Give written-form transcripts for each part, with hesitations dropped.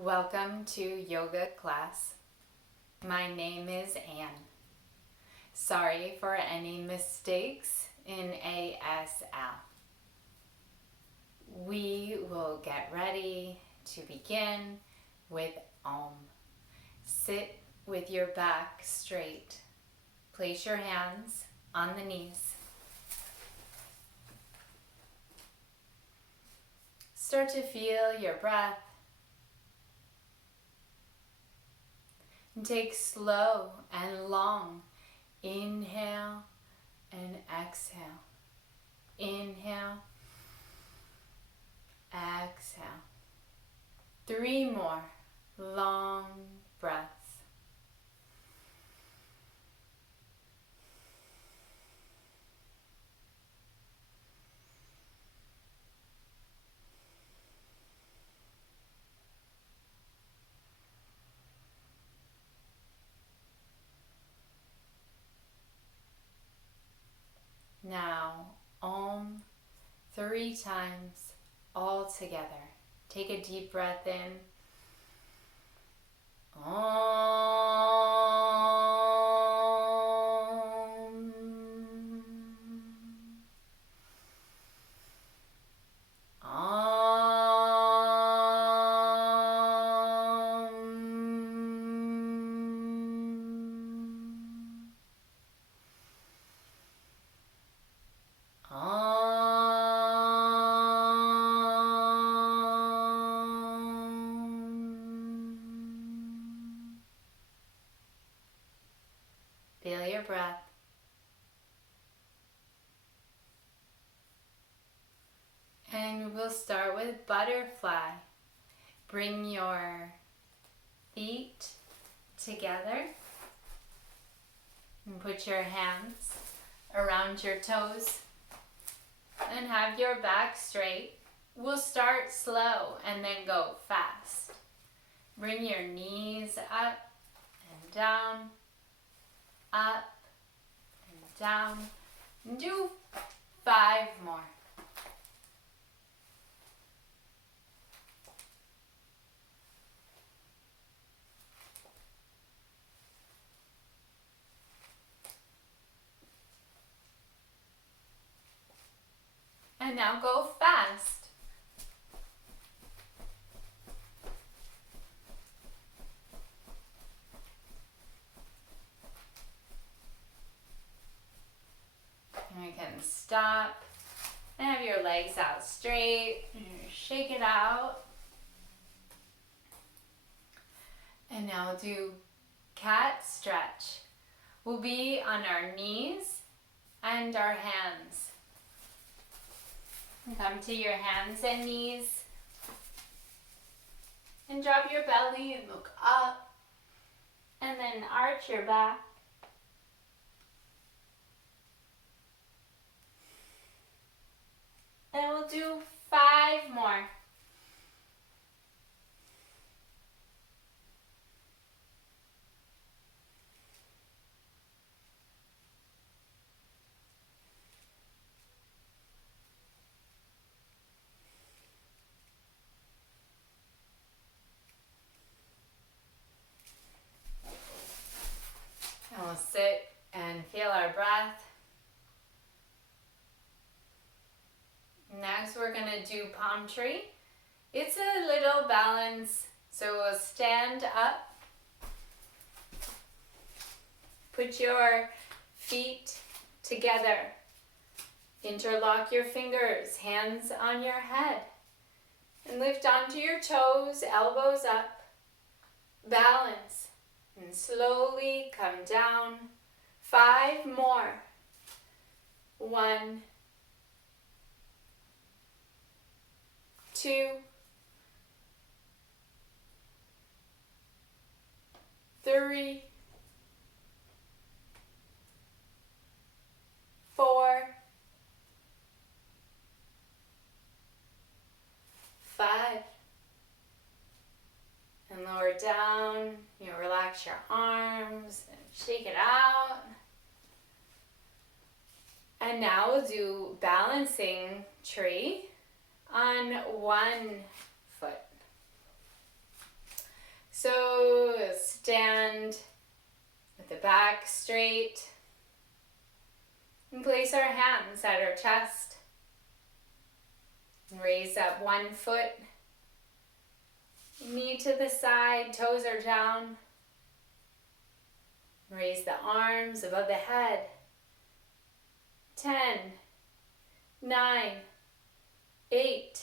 Welcome to yoga class. My name is Anne. Sorry for any mistakes in ASL. We will get ready to begin with Om. Sit with your back straight. Place your hands on the knees. Start to feel your breath. And take slow and long inhale and exhale. Inhale, exhale. 3 more long breaths. Now, Om 3 times all together. Take a deep breath in. Om. Feel your breath. And we'll start with butterfly. Bring your feet together and put your hands around your toes and have your back straight. We'll start slow and then go fast. Bring your knees up and down, up and down. And do 5 more. And now go fast. And we can stop and have your legs out straight. Shake it out. And now we'll do cat stretch. We'll be on our knees and our hands. Come to your hands and knees. And drop your belly and look up. And then arch your back. And we'll do 5 more. And we'll sit and feel our breath. Next, we're going to do palm tree. It's a little balance, so we'll stand up. Put your feet together. Interlock your fingers, hands on your head. And lift onto your toes, elbows up. Balance. And slowly come down. 5 more. 1, 2, 3, 4, 5. And lower down. You relax your arms and shake it out. And now we'll do balancing tree on 1 foot. So stand with the back straight and place our hands at our chest. And raise up one foot, knee to the side, toes are down. Raise the arms above the head. 10, 9, 8,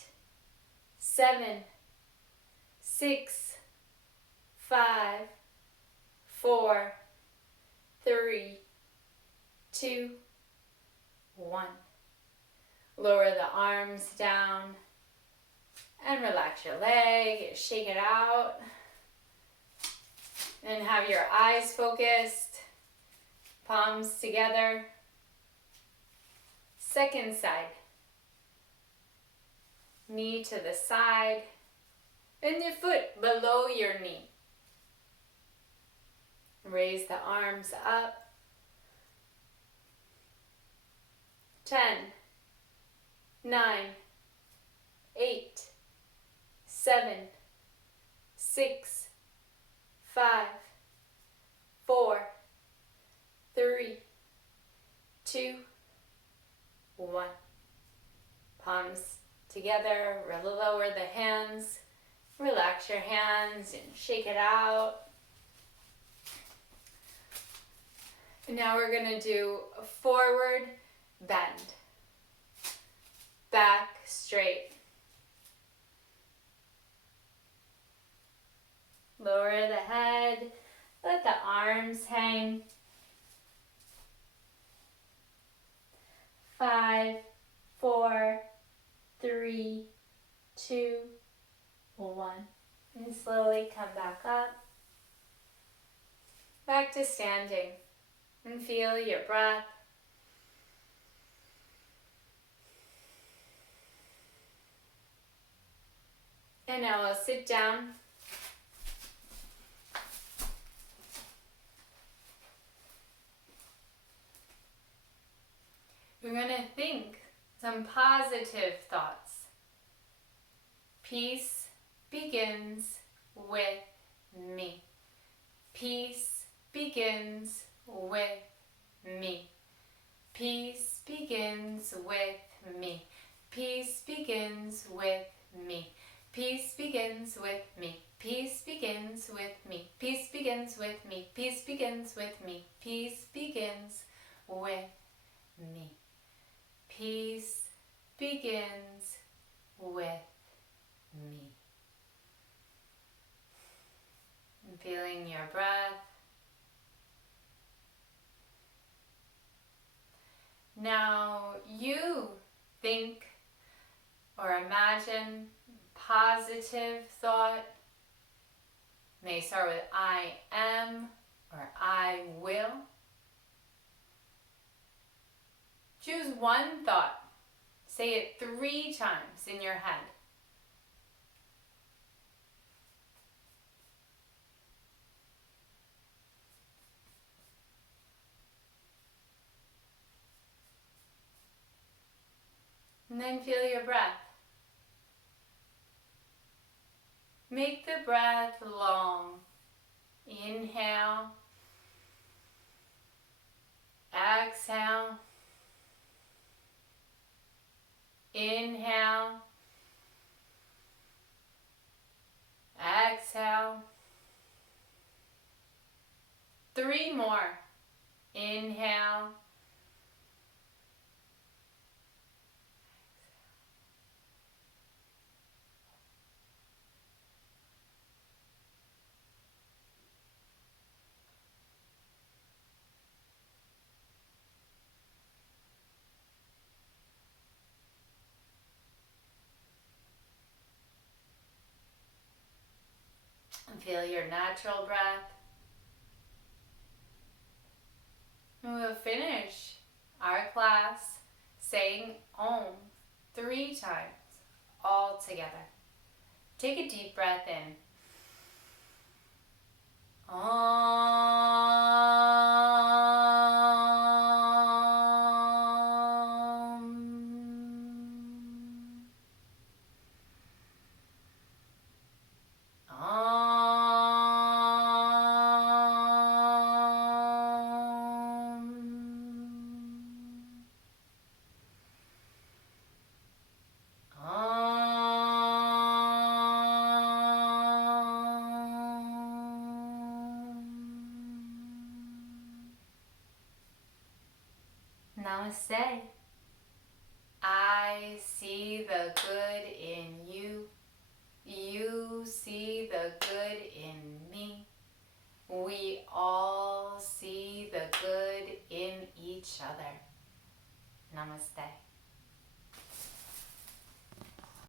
7, 6, 5, 4, 3, 2, 1. Lower the arms down and relax your leg, shake it out. And have your eyes focused, palms together. Second side. Knee to the side and your foot below your knee. Raise the arms up. 10, 9, 8, 7, 6, 5, 4, 3, 2, 1. Palms together, lower the hands, relax your hands and shake it out. And now we're going to do a forward bend. Back straight. Lower the head, let the arms hang. 5, 4, 3, 2, 1. And slowly come back up. Back to standing. And feel your breath. And now I'll sit down. We're going to think some positive thoughts. Peace begins with me. Peace begins with me. Peace begins with me. Peace begins with me. Peace begins with me. Peace begins with me. Peace begins with me. Peace begins with me. Peace begins with me. Peace begins with me. And feeling your breath. Now you think or imagine positive thought. May start with I am or I will. Choose one thought. Say it 3 times in your head. And then feel your breath. Make the breath long. Inhale. Exhale. Inhale. Exhale. 3 more. Inhale. And feel your natural breath. And we'll finish our class saying Om 3 times all together. Take a deep breath in. Om. Namaste. I see the good in you. You see the good in me. We all see the good in each other. Namaste.